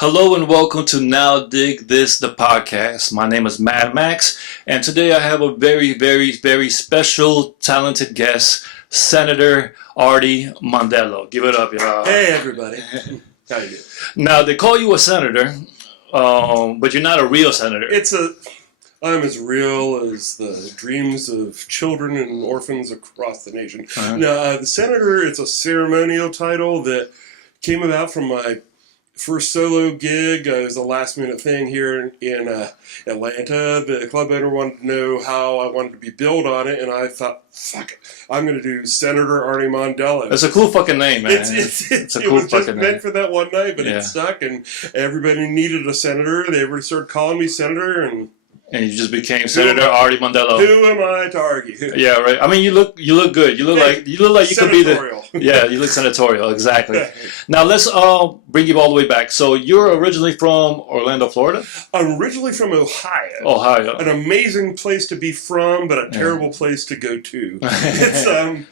Hello and welcome to Now Dig This, the podcast. My name is Mad Max, and today I have a very special, talented guest, Senator Artie Mondello. Give it up, y'all. Hey, everybody. How you doing? Now, they call you a senator, but you're not a real senator. I'm as real as the dreams of children and orphans across the nation. Uh-huh. Now, the senator, it's a ceremonial title that came about from my first solo gig. It was a last-minute thing here in Atlanta. The club owner wanted to know how I wanted to be billed on it, and I thought, fuck it, I'm going to do Senator Artie Mondello. That's a cool fucking name, man. It's a it cool was just fucking meant name. for that one night, but Yeah. it stuck, and everybody needed a senator. They everybody started calling me senator, and And you just became Senator Artie Mondello. who am I to argue? Yeah, right. I mean, you look good. You look like you could be the. Yeah, you look senatorial. Exactly. Now let's bring you all the way back. So you're originally from Orlando, Florida. I'm originally from Ohio. Ohio. An amazing place to be from, but a terrible place to go to. It's I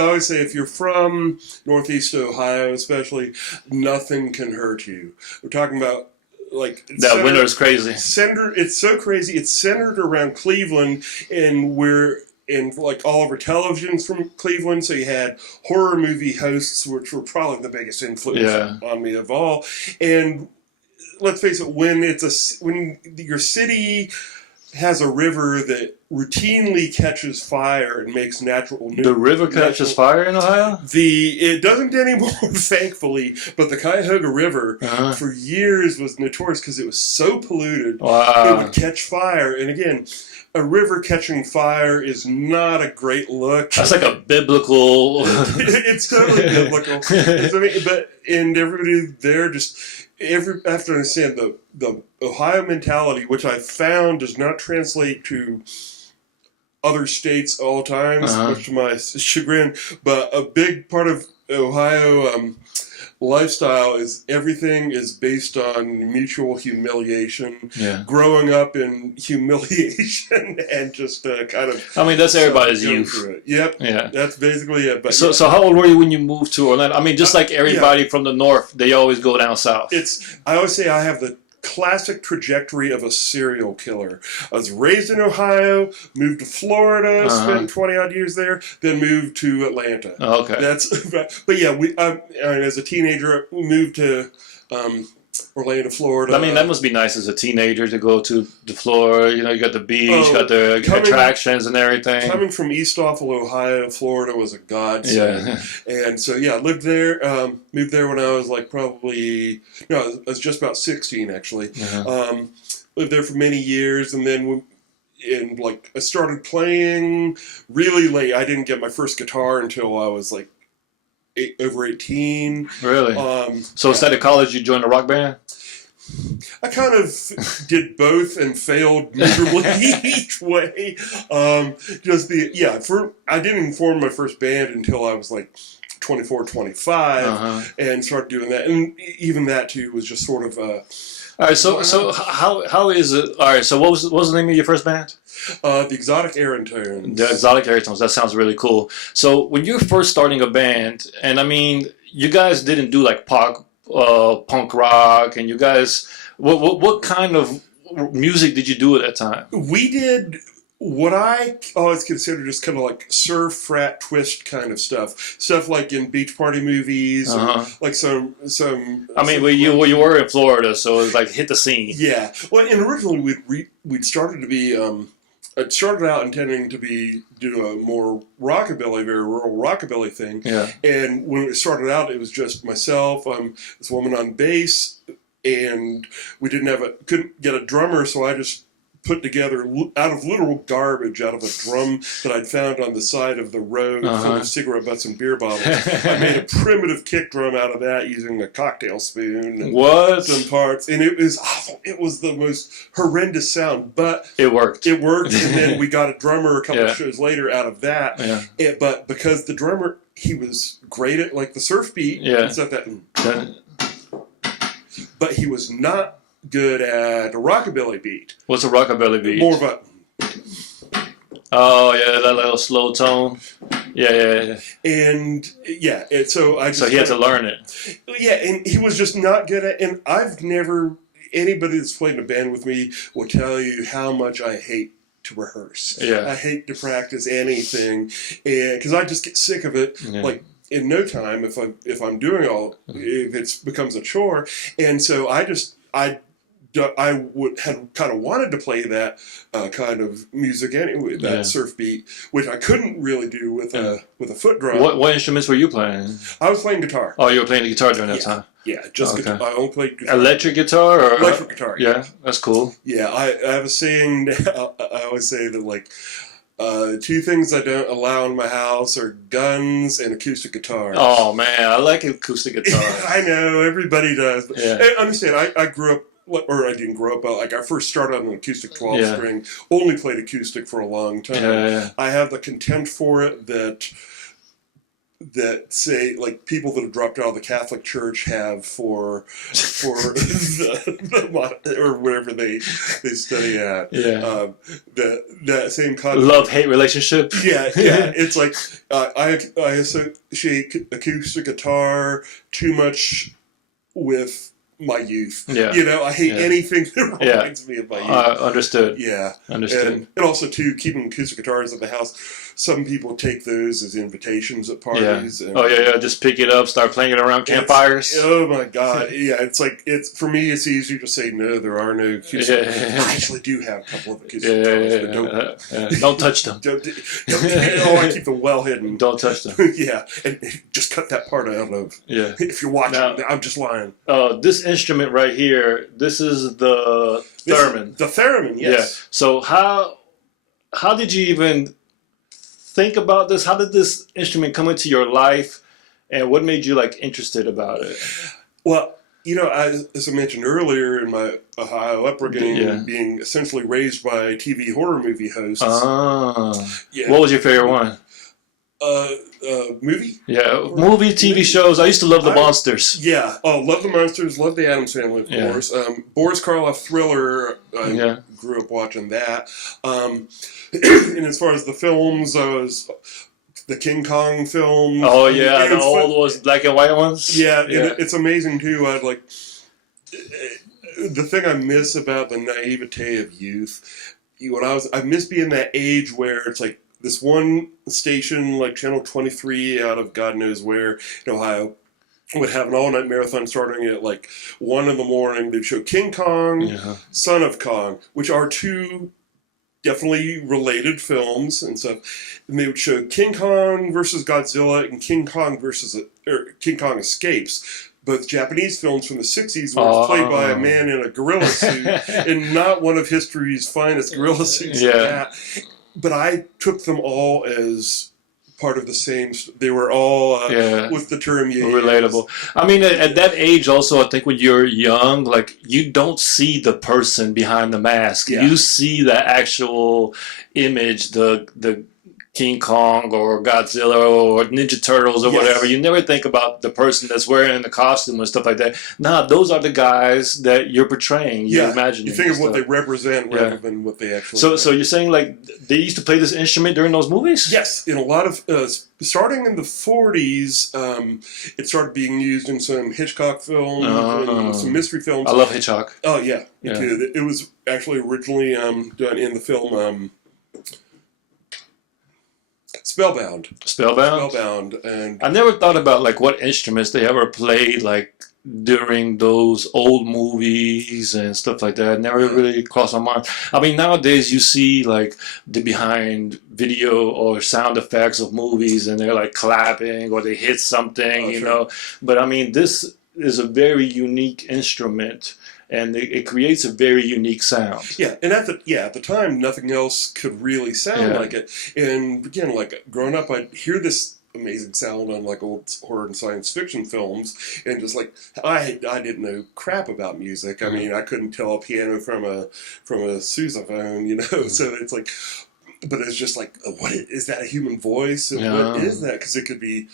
always say if you're from Northeast Ohio, especially, nothing can hurt you. We're talking about. That winter is crazy. It's so crazy. It's centered around Cleveland, and we're in all of our television's from Cleveland. So you had horror movie hosts, which were probably the biggest influence on me of all. And let's face it, when your city has a river that routinely catches fire and makes natural. The river catches fire in Ohio? It doesn't anymore, thankfully, but the Cuyahoga River for years was notorious because it was so polluted. Wow. It would catch fire. And again, a river catching fire is not a great look. That's like a biblical... It's totally biblical. And everybody there just... After I understand the Ohio mentality, which I found does not translate to other states all times, much to my chagrin, but a big part of Ohio lifestyle is everything is based on mutual humiliation, growing up in humiliation, and just kind of... I mean, that's everybody's youth. Yep. Yeah. That's basically it. But so how old were you when you moved to Orlando? I mean, just like everybody from the north, they always go down south. I always say I have the classic trajectory of a serial killer. I was raised in Ohio, moved to Florida, spent 20-odd years there, then moved to Atlanta. Oh, okay. But yeah, as a teenager, we moved to Orlando, Florida. I mean, that must be nice as a teenager to go to the Florida. You know, you got the beach, you got the attractions and everything. Coming from East Awful, Ohio, Florida was a godsend. Yeah. And so, I lived there, moved there when I was I was just about 16, actually. Lived there for many years, and then I started playing really late. I didn't get my first guitar until I was over 18. Really? So instead of college, you joined a rock band? I kind of did both and failed miserably each way. I didn't even form my first band until I was 24, 25, and started doing that. And even that too was just sort of. All right, so how is it? All right, so what was the name of your first band? The Exotic Aerotones. The Exotic Aerotones. That sounds really cool. So when you were first starting a band, and I mean, you guys didn't do punk rock, and you guys, what kind of music did you do at that time? We did what I always consider just kind of surf, frat, twist kind of stuff like in beach party movies, or some. I mean, you were in Florida, so it was hit the scene. Yeah, well, and originally we'd started to be. It started out intending to do a more rockabilly, very rural rockabilly thing. Yeah. And when it started out, it was just myself, this woman on bass, and we couldn't get a drummer, so I just put together out of literal garbage, out of a drum that I'd found on the side of the road full of cigarette butts and beer bottles. I made a primitive kick drum out of that using a cocktail spoon and some parts, and it was awful. It was the most horrendous sound, but it worked. And then we got a drummer a couple of shows later out of that. Yeah. But because the drummer, he was great at the surf beat and stuff but he was not good at a rockabilly beat. What's a rockabilly beat? More of a... Oh, yeah, that little slow tone. Yeah. And yeah, and so I just So he had to learn it. Yeah, and he was just not good at. And I've never anybody that's played in a band with me will tell you how much I hate to rehearse. Yeah. I hate to practice anything, and because I just get sick of it. Yeah. Like in no time, if I'm doing if it becomes a chore, and so I had kind of wanted to play that kind of music anyway, that surf beat, which I couldn't really do with a foot drum. What instruments were you playing? I was playing guitar. Oh, you were playing the guitar during that time? Yeah, just guitar. I only played guitar. Electric guitar? Or electric guitar. Yeah, that's cool. Yeah, I have a saying, I always say that like, two things I don't allow in my house are guns and acoustic guitars. Oh man, I like acoustic guitar. I know, everybody does. But Yeah. understand, I grew up, or I didn't grow up, but like I first started on an acoustic 12-string, only played acoustic for a long time. Yeah. I have the contempt for it that say like people that have dropped out of the Catholic Church have for the or whatever they study at. Yeah. That same concept. Love-hate relationship. Yeah. It's like I associate acoustic guitar too much with my youth. Yeah. You know, I hate anything that reminds me of my youth. Understood. Yeah. Understood. And also, too, keeping acoustic guitars at the house, some people take those as invitations at parties. Yeah. And Just pick it up, start playing it around campfires. Oh, my God. Yeah, it's like, for me, it's easier to say, no, there are no acoustic guitars. I actually do have a couple of acoustic guitars, but don't touch them. don't, I keep them well hidden. Don't touch them. Yeah, and just cut that part out of. Yeah. If you're watching, Now, I'm just lying. This instrument right here, this is the theremin. The theremin, yes. Yeah. So how did you even think about this? How did this instrument come into your life, and what made you like interested about it? Well, you know, as I mentioned earlier in my Ohio upbringing, being essentially raised by TV horror movie hosts. What was your favorite one? Movie? Yeah, movie, TV shows. I used to love the monsters. Yeah. Oh, love the monsters. Love the Addams Family, of course. Boris Karloff Thriller. I grew up watching that. And as far as the films, I was the King Kong films. Oh yeah, the old ones, black and white ones. Yeah, and it's amazing too. I'd like the thing I miss about the naivete of youth. I miss being that age where it's like. This one station, like Channel 23 out of God knows where in Ohio, would have an all-night marathon starting at like 1 in the morning. They'd show King Kong, Son of Kong, which are two definitely related films and stuff. And they would show King Kong versus Godzilla and King Kong Escapes. Both Japanese films from the 60s where it was played by a man in a gorilla suit and not one of history's finest gorilla suits. But I took them all as part of the same. They were all with the term relatable. I mean, at that age, also, I think when you're young, like you don't see the person behind the mask. You see the actual image, the King Kong or Godzilla or Ninja Turtles or whatever. You never think about the person that's wearing the costume and stuff like that. Nah, those are the guys that you're portraying. You imagine. You think of what they represent rather than what they actually. So you're saying like they used to play this instrument during those movies? Yes, in a lot of starting in the 40s, it started being used in some Hitchcock films and some mystery films. I love Hitchcock. Oh yeah, me too. It was actually originally done in the film. Spellbound. And I never thought about like what instruments they ever played like during those old movies and stuff like that. It never really crossed my mind. I mean, nowadays you see like the behind video or sound effects of movies and they're like clapping or they hit something, you know. But I mean, this is a very unique instrument. And it creates a very unique sound. Yeah, and at the time, nothing else could really sound like it. And again, like growing up, I'd hear this amazing sound on like old horror and science fiction films, and just like I didn't know crap about music. I mean, I couldn't tell a piano from a sousaphone, you know. So it's like, but it's just like, what is that? A human voice? And what is that? Because it could be,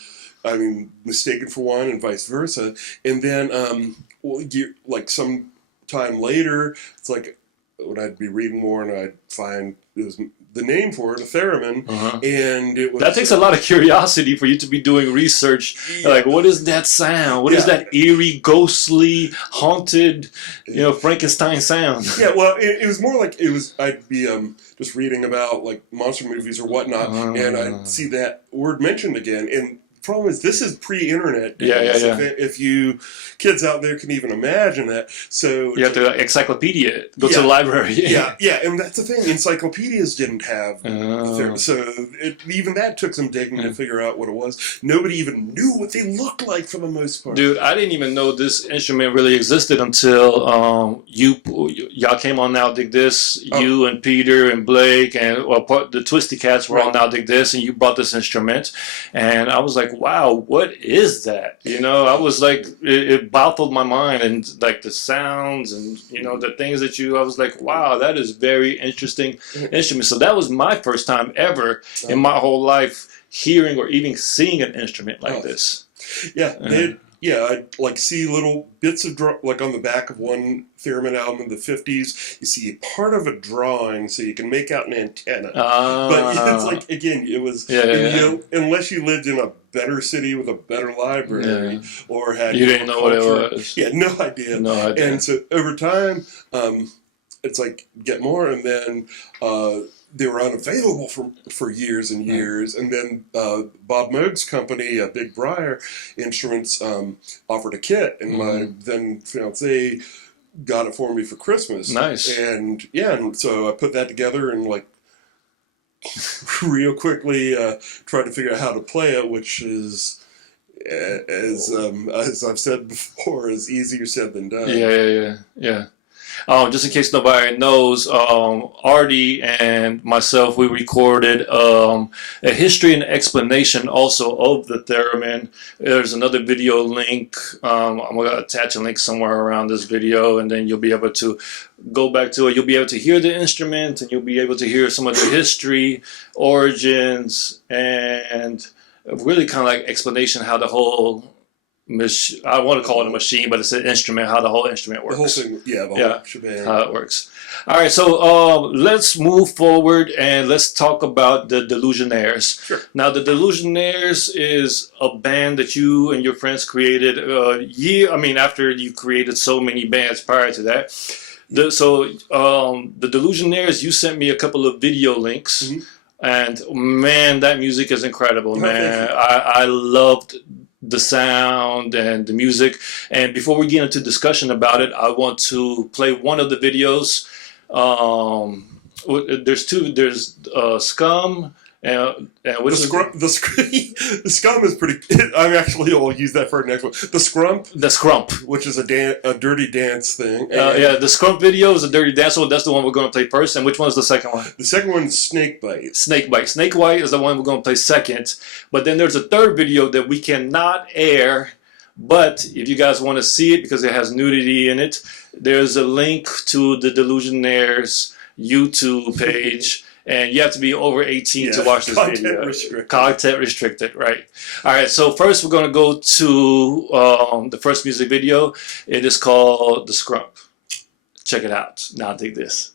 I mean, mistaken for one, and vice versa. And then, like some time later, it's like when I'd be reading more and I'd find it was the name for it, a theremin, and it was... That takes a lot of curiosity for you to be doing research. Like, what is that sound? What is that eerie, ghostly, haunted, Frankenstein sound? Yeah, well, it was more like I'd be just reading about like monster movies or whatnot, and I'd see that word mentioned again, and the problem is this is pre-internet days. If you kids out there can even imagine that, so you have to encyclopedia it. Go to the library. And that's the thing. Encyclopedias didn't have, so even that took some digging to figure out what it was. Nobody even knew what they looked like for the most part. Dude, I didn't even know this instrument really existed until y'all came on Now Dig This. You and Peter and Blake and the Twisty Cats were on Now Dig This, and you brought this instrument, and I was like, wow, what is that? I was like, it baffled my mind, and like the sounds and the things that I was like, wow, that is very interesting instrument. So that was my first time ever in my whole life hearing or even seeing an instrument like this. I'd like see little bits of like on the back of one theremin album in the 50s. You see part of a drawing, so you can make out an antenna. But it's like, again, it was unless you lived in a better city with a better library or had you didn't know what it was. Yeah, no idea. And so over time, it's like get more, and then they were unavailable for years and years. And then Bob Moog's company, Big Briar Instruments, offered a kit, and my then fiance got it for me for Christmas. Nice. And and so I put that together and like real quickly tried to figure out how to play it, which is, as I've said before, is easier said than done. Yeah. Just in case nobody knows, Artie and myself, we recorded a history and explanation also of the theremin. There's another video link. I'm going to attach a link somewhere around this video, and then you'll be able to go back to it. You'll be able to hear the instrument, and you'll be able to hear some of the history, origins, and really kind of like explanation how the whole... I want to call it a machine, but it's an instrument, how the whole instrument works. The whole thing, the whole shebang. How it works. All right, so let's move forward and let's talk about the Delusionaires. Sure. Now, the Delusionaires is a band that you and your friends created after you created so many bands prior to that. The Delusionaires, you sent me a couple of video links, and man, that music is incredible, man. I loved the sound and the music. And before we get into discussion about it, I want to play one of the videos. There's two. There's Scum. And what is the Scum is pretty... I'll use that for our next one. The Scrump, which is a dirty dance thing. The Scrump video is a dirty dance one. That's the one we're going to play first. And which one is the second one? The second one is Snakebite. Snakebite is the one we're going to play second. But then there's a third video that we cannot air. But if you guys want to see it, because it has nudity in it, there's a link to the Delusionaires YouTube page. And you have to be over 18 to watch this video. Content restricted, right. All right, so first we're going to go to the first music video. It is called The Scrump. Check it out. Now dig this.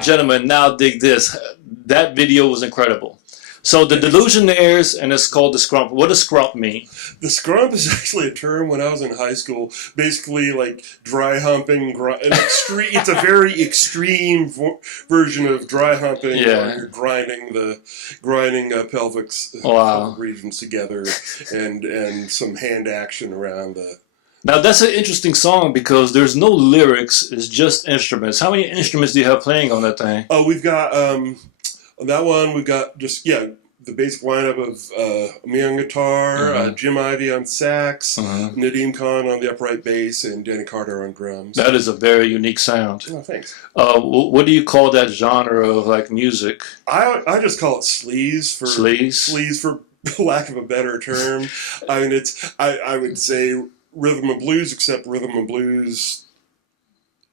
and gentlemen, now dig this. That video was incredible. So the Delusionaires, and it's called the Scrump. What does Scrump mean? The Scrump is actually a term when I was in high school, basically like dry humping. It's a very extreme version of dry humping. Yeah. You're grinding pelvic regions together, and some hand action around the. Now that's an interesting song because there's no lyrics; it's just instruments. How many instruments do you have playing on that thing? Oh, we've got on that one. We've got the basic lineup of me on guitar, Jim Ivey on sax, Nadim Khan on the upright bass, and Danny Carter on drums. That is a very unique sound. Oh, thanks. What do you call that genre of like music? I just call it sleaze for lack of a better term. I mean, I would say rhythm and blues, except rhythm and blues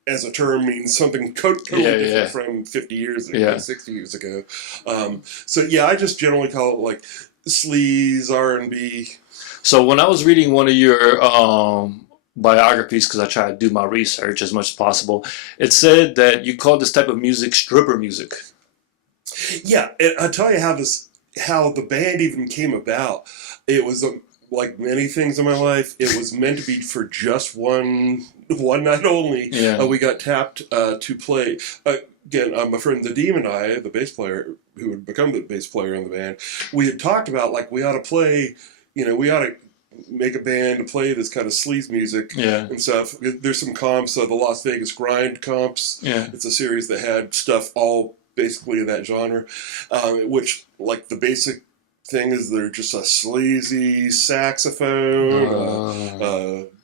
as a term means something totally different from 50 years ago, 60 years ago. I just generally call it like sleaze, R&B. So when I was reading one of your biographies, because I try to do my research as much as possible, it said that you call this type of music stripper music. Yeah, and I'll tell you how the band even came about. It was like many things in my life, it was meant to be for just one night only. Yeah. We got tapped to play. Again, my friend Nadim and I, the bass player, who would become the bass player in the band, we had talked about, like, we ought to play, we ought to make a band to play this kind of sleaze music and stuff. There's some comps, the Las Vegas Grind comps. Yeah. It's a series that had stuff all basically in that genre, which, like, the basic thing is they're just a sleazy saxophone,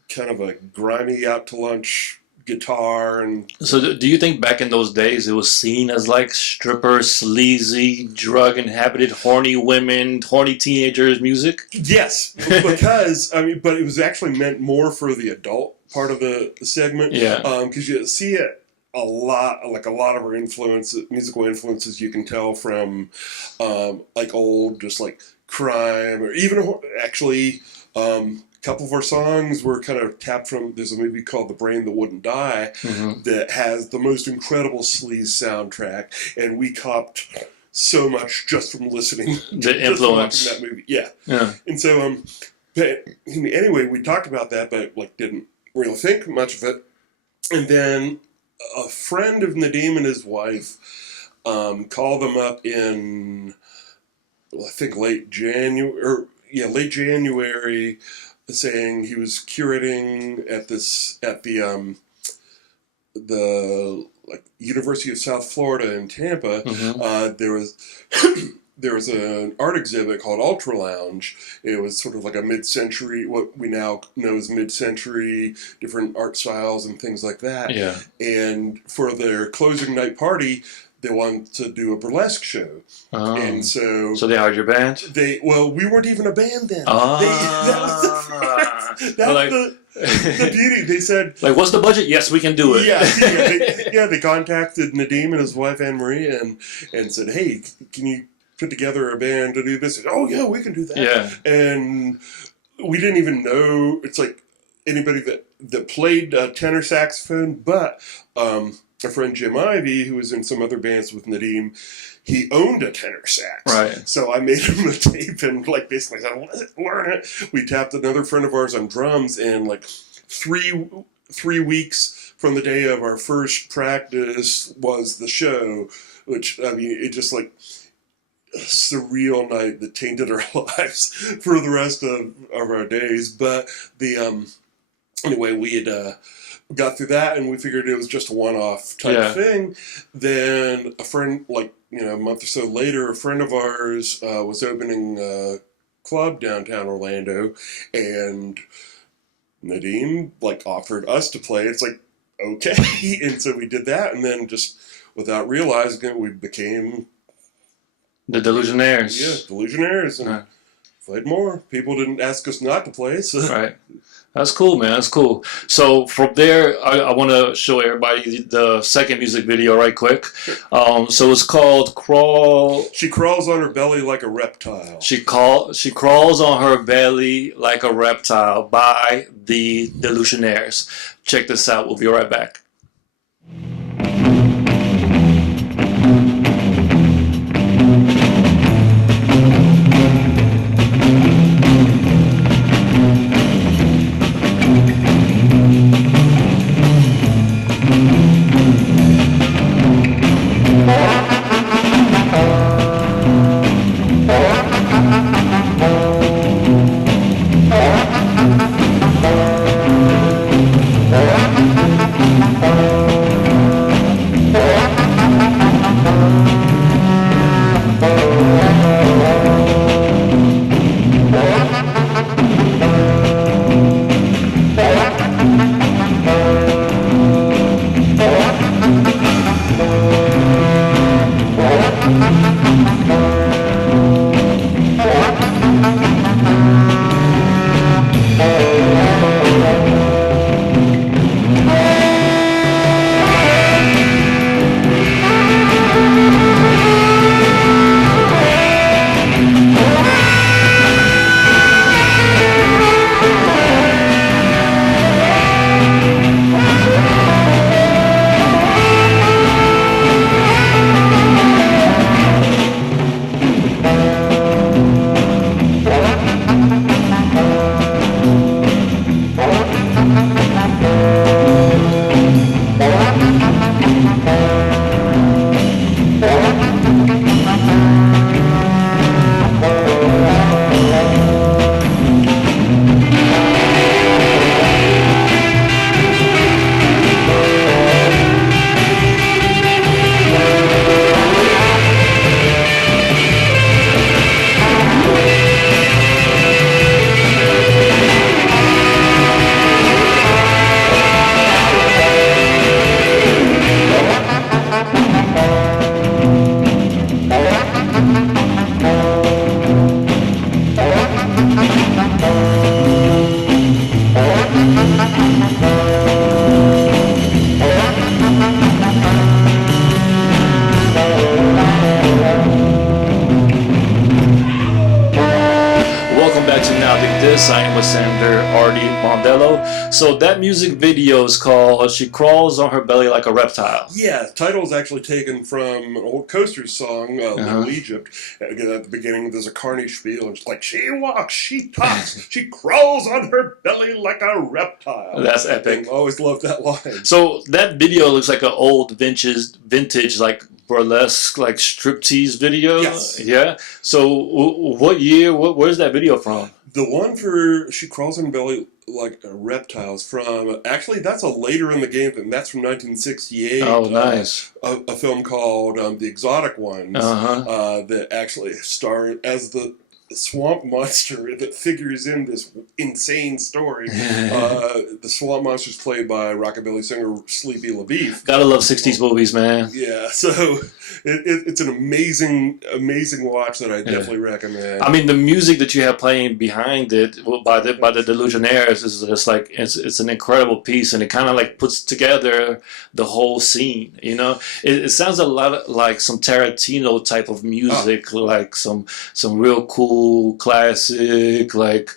kind of a grimy out to lunch guitar. And so do you think back in those days it was seen as like stripper, sleazy, drug inhabited, horny women, horny teenagers music? Yes, because but it was actually meant more for the adult part of the segment. Yeah, because you see it a lot of our musical influences you can tell from like old, just like crime, or even actually a couple of our songs were kind of tapped from. There's a movie called The Brain That Wouldn't Die that has the most incredible sleaze soundtrack, and we copped so much just from listening the influence that movie. Yeah. And so but anyway, we talked about that, but like didn't really think much of it. And then a friend of Nadim and his wife called them up in, I think, late January, saying he was curating at the like University of South Florida in Tampa. There was an art exhibit called Ultra Lounge. It was sort of like a mid-century, what we now know as mid-century, different art styles and things like that. Yeah. And for their closing night party, they wanted to do a burlesque show. And so they hired your band? We weren't even a band then. That was the beauty. They said, like, what's the budget? Yes, we can do it. They contacted Nadim and his wife Anne-Marie and said, hey, can you put together a band to do this? Oh yeah, we can do that. Yeah. And we didn't even know, it's like anybody that played tenor saxophone, but our friend Jim Ivey, who was in some other bands with Nadim, he owned a tenor sax. Right. So I made him a tape and like basically said, learn it. We tapped another friend of ours on drums, and like three weeks from the day of our first practice was the show, which, I mean, it just like a surreal night that tainted our lives for the rest of our days. But anyway, we had got through that, and we figured it was just a one-off type thing. Then a friend, like, a month or so later, a friend of ours was opening a club downtown Orlando, and Nadim like offered us to play. It's like, okay. And so we did that, and then just without realizing it, we became the Delusionaires. Yeah, Delusionaires, and played more. People didn't ask us not to play, so. Right. That's cool, man. That's cool. So from there, I want to show everybody the second music video right quick. So it's called Crawl. She crawls on her belly like a reptile. She crawls on her belly like a reptile by the Delusionaires. Check this out. We'll be right back. Now Dig This. I am with Senator Artie Mondello. So that music video is called She Crawls on Her Belly Like a Reptile. Yeah, the title is actually taken from an old Coasters song, Little Egypt. Again, at the beginning, there's a carny spiel, and it's like, she walks, she talks, she crawls on her belly like a reptile. That's epic. And I always loved that line. So that video looks like an old vintage like burlesque, like striptease video. Yes. Yeah. So what year? Where's that video from? The one for She Crawls on Her Belly Like a Reptile is from, actually, that's a later in the game, and that's from 1968. Oh, nice. A film called The Exotic Ones that actually starred as the swamp monster that figures in this insane story. The swamp monster is played by rockabilly singer Sleepy LaBeef. Gotta love 60s movies, man. Yeah, so it's an amazing watch that I definitely recommend. I mean, the music that you have playing behind it by the Delusionaires is just like it's an incredible piece, and it kind of like puts together the whole scene. You know, it sounds a lot like some Tarantino type of music, like some real cool classic, like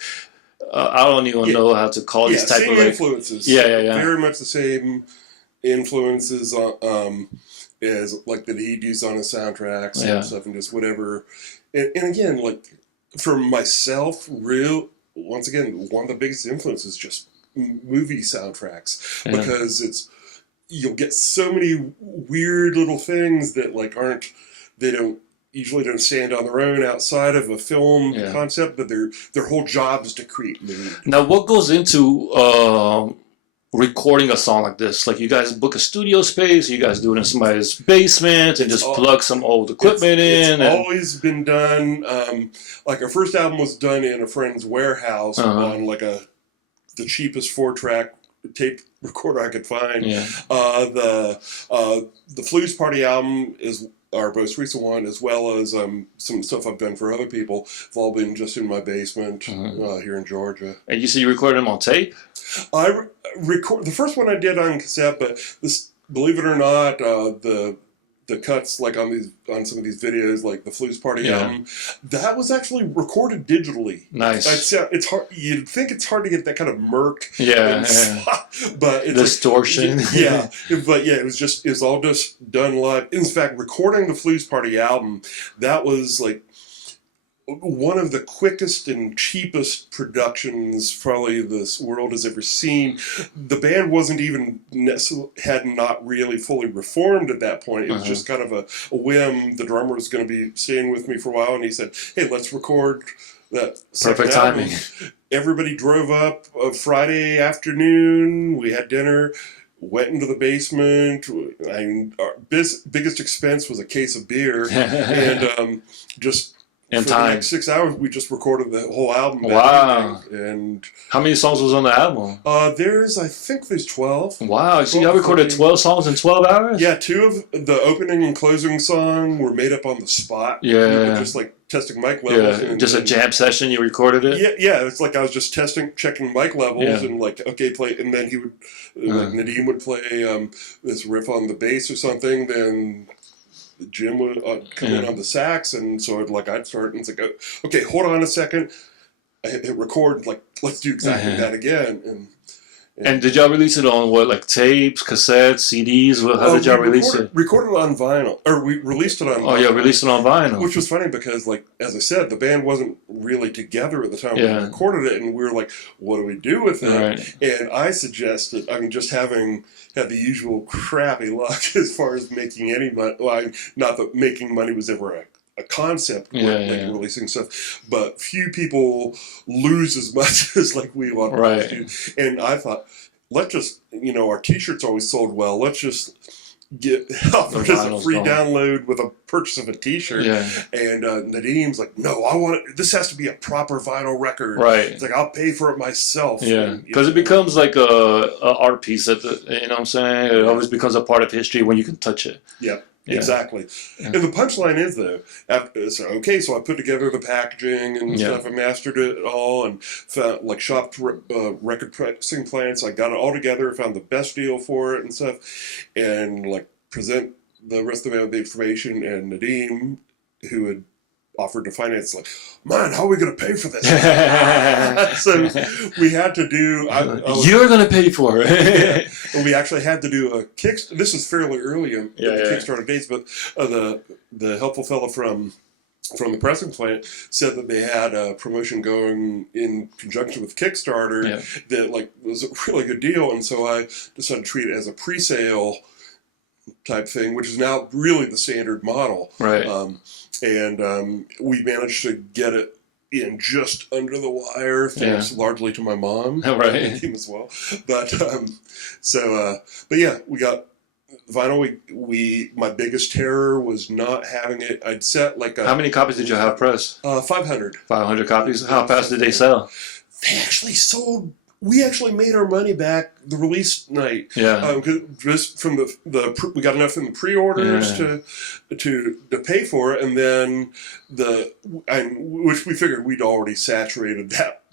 I don't even know how to call these type of influences. Yeah. Very much the same influences as like that he'd use on his soundtracks and stuff, and just whatever. And again, like for myself, once again, one of the biggest influences is just movie soundtracks, because you'll get so many weird little things that like usually don't stand on their own outside of a film concept, but their whole job is to create mood. Now, what goes into recording a song like this? Like, you guys book a studio space, you guys do it in somebody's basement, and just plug some old equipment in? It's always been done. Like, our first album was done in a friend's warehouse on like the cheapest 4-track tape recorder I could find. The Flues Party album is our most recent one, as well as some stuff I've done for other people. Have all been just in my basement here in Georgia. And you said you recorded them on tape? I record the first one I did on cassette, but this, believe it or not, the cuts like on some of these videos, like the Flues Party album, that was actually recorded digitally. Nice. It's hard. You'd think it's hard to get that kind of murk, but it's distortion. But it was all just done live. In fact, recording the Flues Party album, that was like one of the quickest and cheapest productions probably this world has ever seen. The band wasn't even had not really fully reformed at that point. It was just kind of a whim. The drummer was going to be staying with me for a while, and he said, "Hey, let's record that." Perfect timing. Everybody drove up Friday afternoon. We had dinner. Went into the basement. I mean, our biggest expense was a case of beer, and just. For the next 6 hours, we just recorded the whole album. Wow! And how many songs was on the album? I think there's 12. Wow! So y'all recorded 12 songs in 12 hours? Yeah, 2 of the opening and closing song were made up on the spot. Yeah. Just like testing mic levels. Yeah, just a jam session. You recorded it. Yeah. It's like I was just checking mic levels, and like, okay, play, and then he would, like Nadim would play this riff on the bass or something, then Jim would come in on the sax, and so I'd start, and it's like, okay, hold on a second. I hit record, like, let's do exactly that again. And did y'all release it on what, like tapes, cassettes, CDs? How did y'all release it? Recorded it on vinyl, or we released it on vinyl. Oh, yeah, released it on vinyl. Which was funny because, like, as I said, the band wasn't really together at the time we recorded it, and we were like, what do we do with it? Right. And I suggested, just having had the usual crappy luck as far as making any money. Well, not that making money was ever a concept, releasing stuff, but few people lose as much as like we want to do. And I thought, let's just, our T-shirts always sold well. Let's just get offered as a free download with a purchase of a T-shirt. And Nadim's like, no, this has to be a proper vinyl record. Right. It's like, I'll pay for it myself. Yeah, because it becomes like a art piece. You know what I'm saying? It always becomes a part of history when you can touch it. Yep. Yeah. Exactly. And the punchline is, though, so I put together the packaging and stuff, and mastered it all, and found, shopped record pressing plants. I got it all together, found the best deal for it and stuff, and present the rest of the information. And Nadim, who had offered to finance, like, man, how are we going to pay for this? So we had to do. You're going to pay for it. Yeah. And we actually had to do a Kickstarter. This was fairly early in the Kickstarter days, but the helpful fellow from the pressing plant said that they had a promotion going in conjunction with Kickstarter that like was a really good deal, and so I decided to treat it as a pre-sale type thing, which is now really the standard model. Right. We managed to get it in just under the wire, thanks largely to my mom. Right. And him as well. But but yeah, we got vinyl. My biggest terror was not having it. I'd set like how many copies did you have pressed? 500. 500 copies. How fast did they sell? They actually sold. We actually made our money back the release night. Yeah. Just from we got enough in the pre-orders to pay for it, and then which we figured we'd already saturated that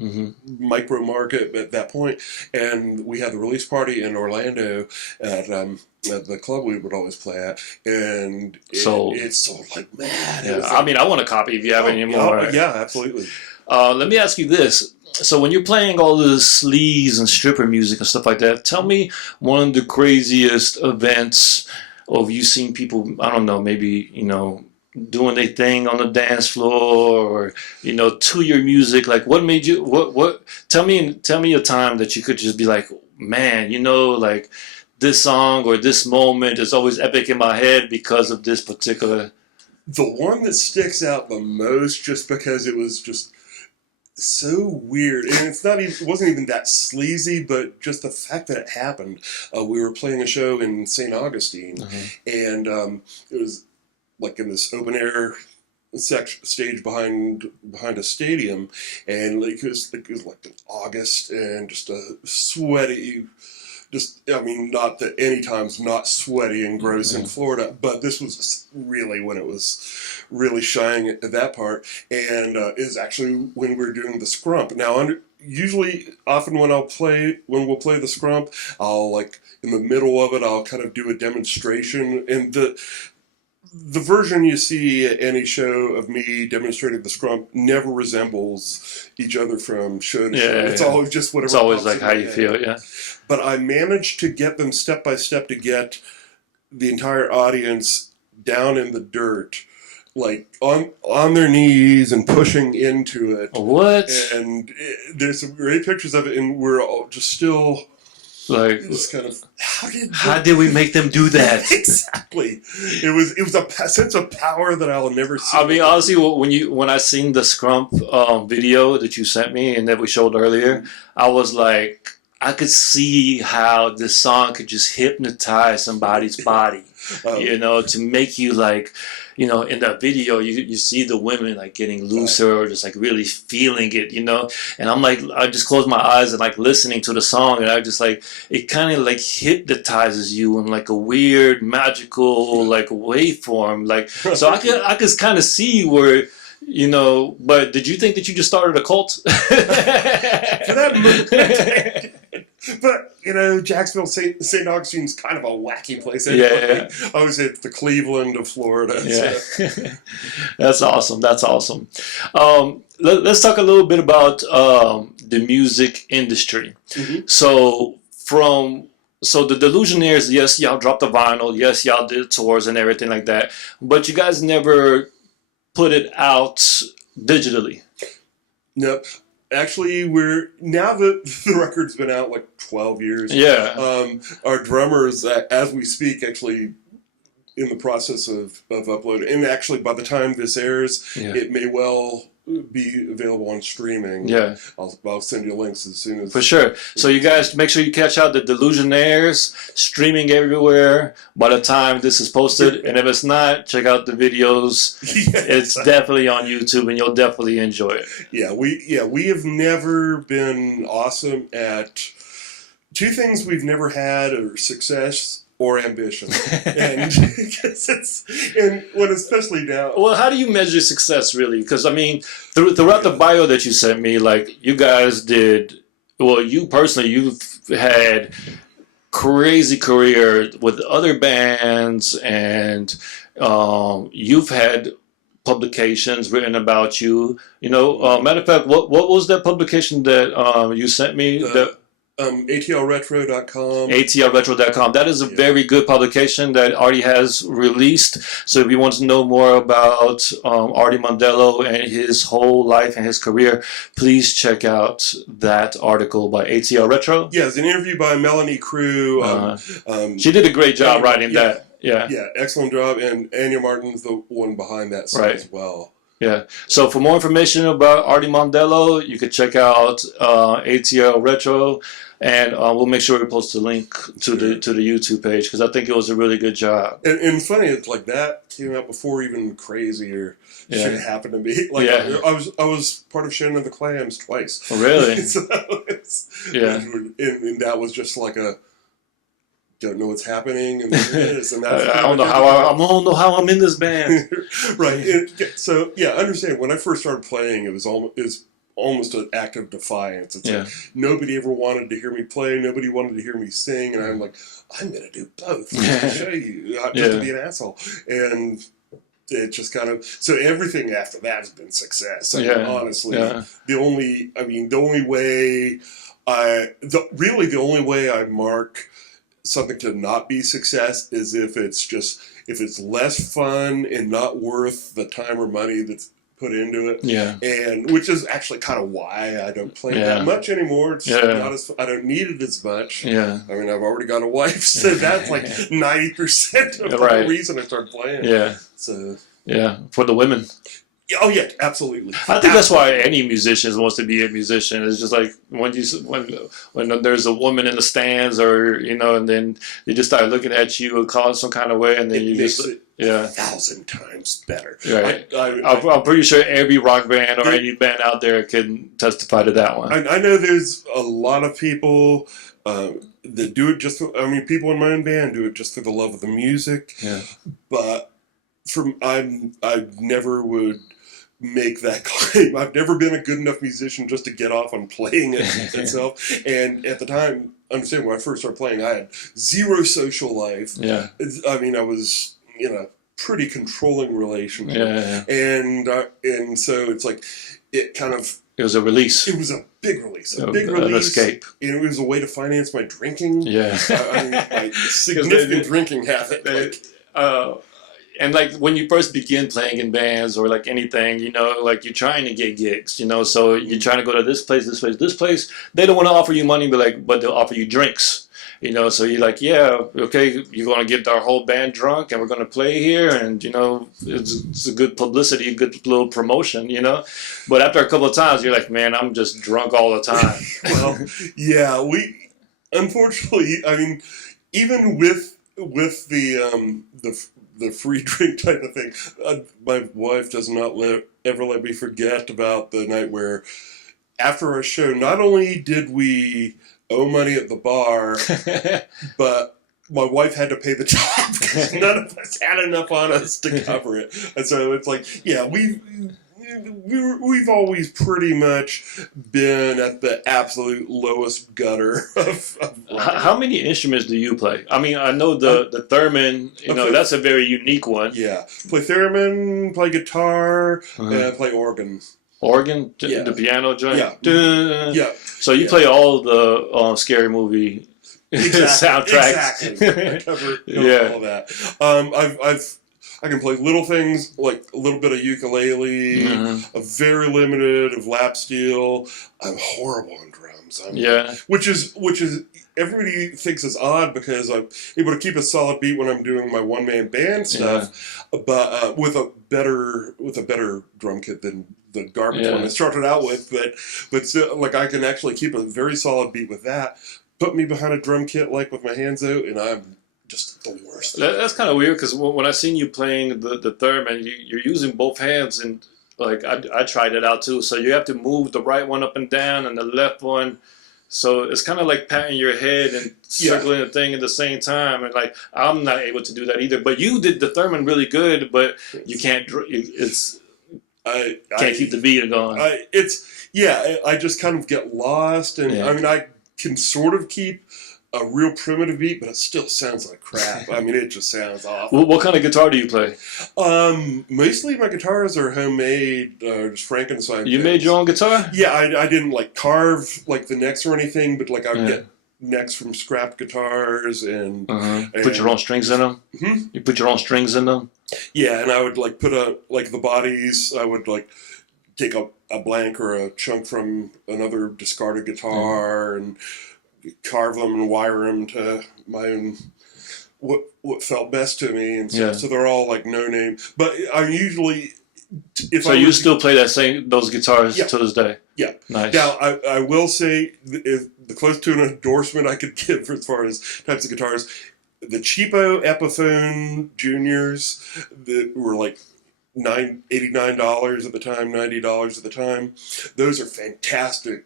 micro market at that point, and we had the release party in Orlando at the club we would always play at, and it sold like mad. Yeah. I mean, I want a copy if you have any more. Yeah, absolutely. Let me ask you this. So when you're playing all the sleaze and stripper music and stuff like that, tell me one of the craziest events of you seen people, I don't know, maybe, doing their thing on the dance floor or, to your music. Like what made you, tell me a time that you could just be like, man, like this song or this moment is always epic in my head because of this particular. The one that sticks out the most just because it was just so weird, and it wasn't even that sleazy, but just the fact that it happened. We were playing a show in St. Augustine, and it was like in this open air stage behind a stadium, and like it was like in August, and just a sweaty. Not that any time's not sweaty and gross in Florida, but this was really when it was really shining at that part, and is actually when we were doing the Scrump. Now, often when we'll play the Scrump, I'll like in the middle of it, I'll kind of do a demonstration, and the version you see at any show of me demonstrating the Scrump never resembles each other from show to show. It's always just whatever. It's always like how you feel, But I managed to get them step by step to get the entire audience down in the dirt, like on their knees and pushing into it. What? And there's some great pictures of it, and we're all just still. Like, it's kind of how did we make them do that? Exactly. It was a sense of power that I'll never see. I mean, honestly, when I seen the Scrump video that you sent me and that we showed earlier, I was like, I could see how this song could just hypnotize somebody's body, to make you like, in that video, you see the women like getting looser or just like really feeling it, and I'm like, I just close my eyes and like listening to the song, and I just like, it kind of like hypnotizes you in like a weird magical like waveform, like, so I could kind of see where. But did you think that you just started a cult? For that moment, but Jacksonville, St. Augustine's kind of a wacky place. Anyway. Yeah. I was at the Cleveland of Florida. Yeah, so. That's awesome. That's awesome. Let's talk a little bit about the music industry. So the Delusionaires, yes, y'all dropped the vinyl. Yes, y'all did tours and everything like that. But you guys never put it out digitally. No, actually, now that the record's been out like 12 years. Yeah. Our drummer is, as we speak, actually in the process of uploading. And actually, by the time this airs, it may well be available on streaming. Yeah. I'll send you links as soon as. For sure. So you guys make sure you catch out the Delusionaires, streaming everywhere by the time this is posted. And if it's not, check out the videos. It's definitely on YouTube, and you'll definitely enjoy it. Yeah, we have never been awesome at two things we've never had are success or ambition, and when especially now. Well, how do you measure success, really? Because I mean, throughout the bio that you sent me, like you guys did. Well, you personally, you've had crazy career with other bands, and you've had publications written about you. You know, matter of fact, what was that publication that you sent me? ATLretro.com. ATLretro.com. That is a very good publication that Artie has released. So if you want to know more about Artie Mondello and his whole life and his career, please check out that article by ATL Retro. Yeah, it's an interview by Melanie Crew. She did a great job writing that. Yeah. Yeah, excellent job. And Anya Martin's the one behind that site as well. Yeah. So for more information about Artie Mondello, you can check out ATL Retro, and we'll make sure we post a link to the YouTube page because I think it was a really good job. And funny, it's like that came out before even Crazier shit happened to me. Like I was part of Shannon of the Clams twice. Oh, really? So and that was just like a don't know what's happening, and this, and that's I don't know how I'm in this band. Right. So understand. When I first started playing, it was almost an act of defiance. It's like nobody ever wanted to hear me play. Nobody wanted to hear me sing, and I'm like, I'm going to do both to show you, not just to be an asshole. And it just kind of everything after that has been success. I mean, honestly, the only way the only way I mark something to not be success is if it's less fun and not worth the time or money that's put into it. Yeah. And which is actually kind of why I don't play that much anymore. It's not as I don't need it as much. Yeah. I mean, I've already got a wife, so that's like 90% of the reason I started playing. Yeah. So for the women. Oh yeah, absolutely. I think that's why any musician wants to be a musician. It's just like when there's a woman in the stands, or and then they just start looking at you and call it some kind of way, and then you just 1,000 times better. Right. I'm pretty sure every rock band or any band out there can testify to that one. I know there's a lot of people that do it just. People in my own band do it just for the love of the music. Yeah. But I never would make that claim. I've never been a good enough musician just to get off on playing it itself. And at the time, understand, when I first started playing, I had zero social life. Yeah. I mean, I was in a pretty controlling relationship. And so it's like, it kind of... It was a release. It was a big release. A big release. An escape. And it was a way to finance my drinking. Yeah. My significant drinking habit. And like when you first begin playing in bands or like anything, like you're trying to get gigs, so you're trying to go to this place, this place, this place. They don't want to offer you money, but they'll offer you drinks, so you're like, yeah, okay, you're going to get our whole band drunk and we're going to play here. And, it's a good publicity, a good little promotion, But after a couple of times, you're like, man, I'm just drunk all the time. Well, yeah, unfortunately, I mean, even with the free drink type of thing, my wife does not ever let me forget about the night where, after our show, not only did we owe money at the bar, but my wife had to pay the tab because none of us had enough on us to cover it. And so it's like, we've always pretty much been at the absolute lowest gutter of How many instruments do you play? I mean, I know the theremin, that's a very unique one. Yeah. Play theremin, play guitar, and play organ. Organ? The piano joint? Yeah. So you play all the Scary Movie soundtracks. Exactly. I cover all of that. I can play little things like a little bit of ukulele, a very limited of lap steel. I'm horrible on drums. Which is everybody thinks is odd because I'm able to keep a solid beat when I'm doing my one-man band stuff, but with a better drum kit than the garbage one I started out with. But still, like, I can actually keep a very solid beat with that. Put me behind a drum kit like with my hands out, and I'm just the worst. That's kind of weird because when I seen you playing the theremin, you're using both hands, and like I tried it out too. So you have to move the right one up and down and the left one. So it's kind of like patting your head and circling the thing at the same time. And like I'm not able to do that either. But you did the themin really good, but you can't. I can't keep the beat going. I just kind of get lost, and I mean I can sort of keep a real primitive beat, but it still sounds like crap. I mean, it just sounds awful. What kind of guitar do you play? Mostly my guitars are homemade, just Frankenstein. You made your own guitar? Yeah, I didn't like carve like the necks or anything, but like I would get necks from scrapped guitars and put your own strings in them. Hmm? You put your own strings in them. Yeah, and I would like put like the bodies. I would like take a blank or a chunk from another discarded guitar and carve them and wire them to my own what felt best to me, and so they're all like no name. But I usually you still play those guitars to this day. Yeah, nice. Now I will say the close to an endorsement I could give as far as types of guitars, the cheapo Epiphone Juniors that were like $89 at the time, $90 at the time. Those are fantastic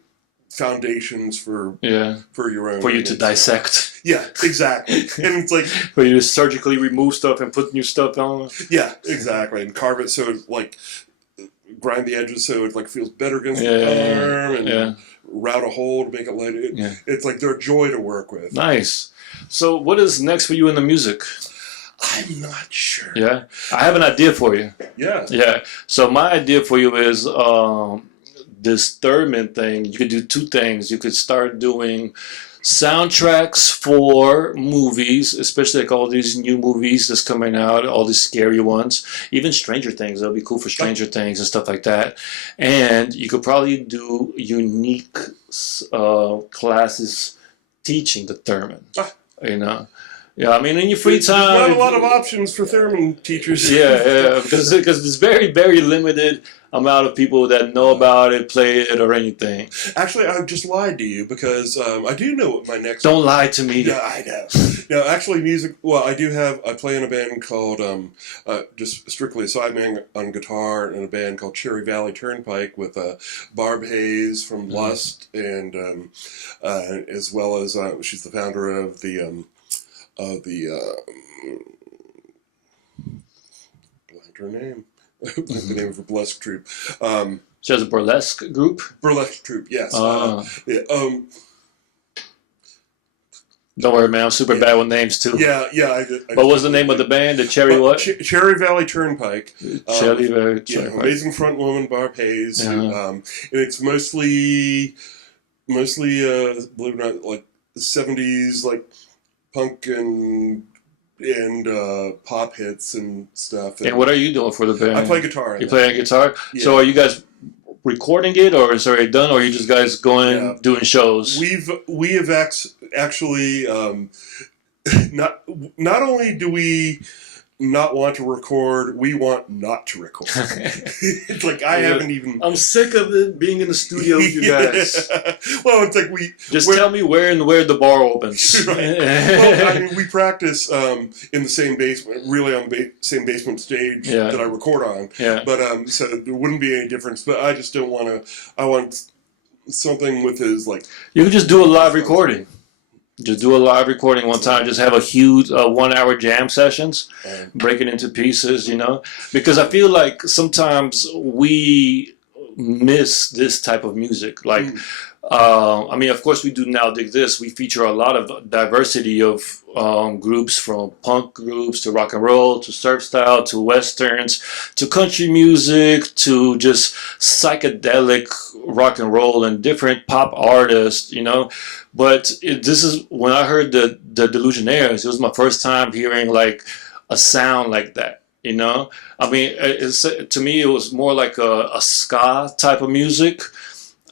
foundations for your own. For you to dissect. Yeah, exactly. And it's like for you to surgically remove stuff and put new stuff on. Yeah, exactly. And carve it so it like grind the edges so it like feels better against the arm and route a hole to make it light. It's like they're a joy to work with. Nice. So what is next for you in the music? I'm not sure. Yeah, I have an idea for you. Yeah. Yeah. So my idea for you is this theremin thing. You could do two things. You could start doing soundtracks for movies, especially like all these new movies that's coming out, all these scary ones, even Stranger Things. That'll be cool for Stranger Things and stuff like that. And you could probably do unique classes teaching the theremin. You know. Yeah, I mean, in your free time... There's not a lot of options for theremin teachers. Yeah, because there's very, very limited amount of people that know about it, play it, or anything. Actually, I just lied to you because I do know what my next... Don't lie to me. Yeah, I know. No, actually, music... Well, I play in a band called, just strictly a sideman on guitar, in a band called Cherry Valley Turnpike with Barb Hayes from Lust, and as well as she's the founder of the blanked her name. The name of her burlesque troupe. She has a burlesque group? Burlesque troupe, yes. Don't worry, man. I'm super bad with names, too. Yeah. But what's the name of the band? The Cherry what? Cherry Valley Turnpike. Cherry Valley Turnpike. Yeah, amazing front woman, Barb Hayes. And it's mostly, believe it or not, like the 70s, like punk and pop hits and stuff. And what are you doing for the band? I play guitar. You play a guitar? Yeah. So are you guys recording it, or is it already done, or are you just guys going doing shows? We have actually not only do we not want to record, we want not to record. It's like I haven't even... I'm sick of it being in the studio with you guys. Well, it's like Just tell me where the bar opens. Right. Well, I mean, we practice in the same basement, really on the same basement stage that I record on. Yeah. But so there wouldn't be any difference. But I just don't want to... I want something with his like... You can just do a live recording. Just do a live recording one time. Just have a huge 1 hour jam sessions, break it into pieces, you know. Because I feel like sometimes we miss this type of music. Like, I mean, of course we do Now Dig This. We feature a lot of diversity of groups, from punk groups to rock and roll to surf style to westerns to country music to just psychedelic rock and roll and different pop artists, you know. But this is when I heard the Delusionaires. It was my first time hearing like a sound like that. You know, I mean, to me it was more like a ska type of music,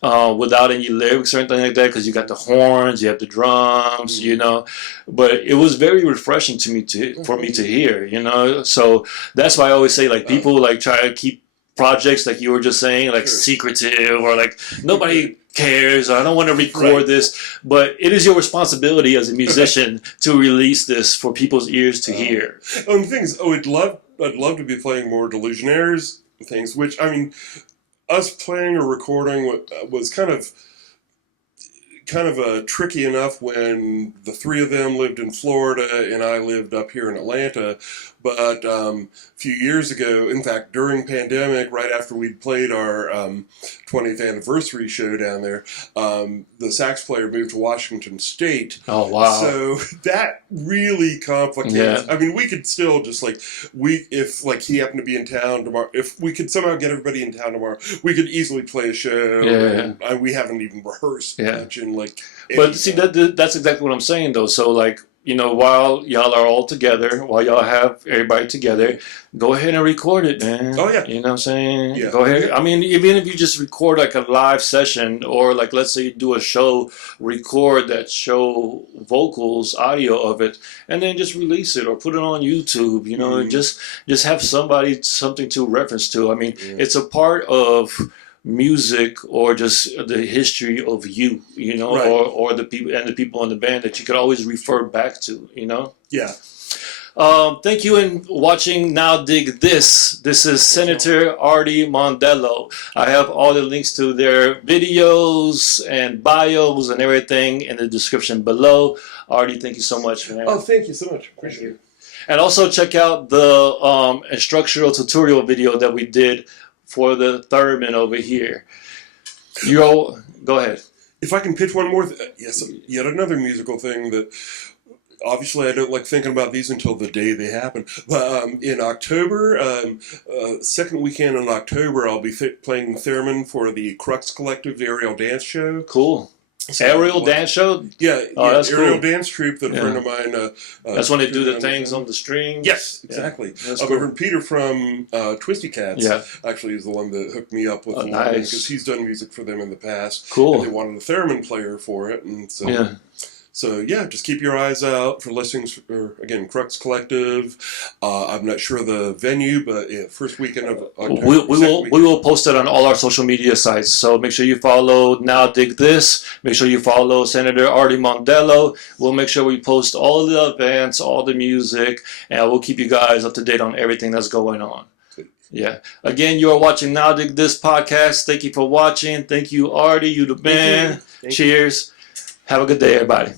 without any lyrics or anything like that. Because you got the horns, you have the drums, you know. But it was very refreshing to me for me to hear. You know, so that's why I always say like people like try to keep projects like you were just saying like secretive or like nobody cares, or I don't want to record this, but it is your responsibility as a musician to release this for people's ears to hear. And the thing is, I'd love to be playing more Delusionaires things, which, I mean, us playing or recording was kind of kind of tricky enough when the three of them lived in Florida and I lived up here in Atlanta. But a few years ago, in fact, during pandemic, right after we'd played our 20th anniversary show down there, the sax player moved to Washington State. Oh, wow. So that really complicates. Yeah. I mean, we could still just if he happened to be in town tomorrow, if we could somehow get everybody in town tomorrow, we could easily play a show. Yeah. And we haven't even rehearsed much in But see, that's exactly what I'm saying, though. So, while y'all are all together, while y'all have everybody together, go ahead and record it, man. Oh, yeah. You know what I'm saying? Yeah. Go ahead. I mean, even if you just record a live session, or let's say you do a show, record that show vocals, audio of it, and then just release it or put it on YouTube, and just have something to reference to. I mean, it's a part of music, or just the history of you, Right. or the people in the band that you could always refer back to, Yeah. Thank you in watching Now Dig This. This is Senator Artie Mondello. I have all the links to their videos and bios and everything in the description below. Artie, thank you so much, man. Oh, thank you so much. Appreciate it. And also check out the instructional tutorial video that we did for the theremin over here. Go ahead. If I can pitch one more, yes, yet another musical thing that obviously I don't like thinking about these until the day they happen. But in October, second weekend in October, I'll be playing theremin for the Crux Collective aerial dance show. Cool. So, aerial dance show? Yeah, that's aerial cool. dance troupe that a friend of mine. That's when they do the things on the strings. Yes, exactly. That's cool. Reverend Peter from Twisty Cats actually is the one that hooked me up with them, nice. because he's done music for them in the past. Cool. And they wanted a theremin player for it, and so So just keep your eyes out for listings for, again, Crux Collective. I'm not sure the venue, but first weekend of October. We will post it on all our social media sites. So make sure you follow Now Dig This. Make sure you follow Senator Artie Mondello. We'll make sure we post all the events, all the music, and we'll keep you guys up to date on everything that's going on. Yeah. Again, you are watching Now Dig This podcast. Thank you for watching. Thank you, Artie. You the man. Cheers. Have a good day, everybody.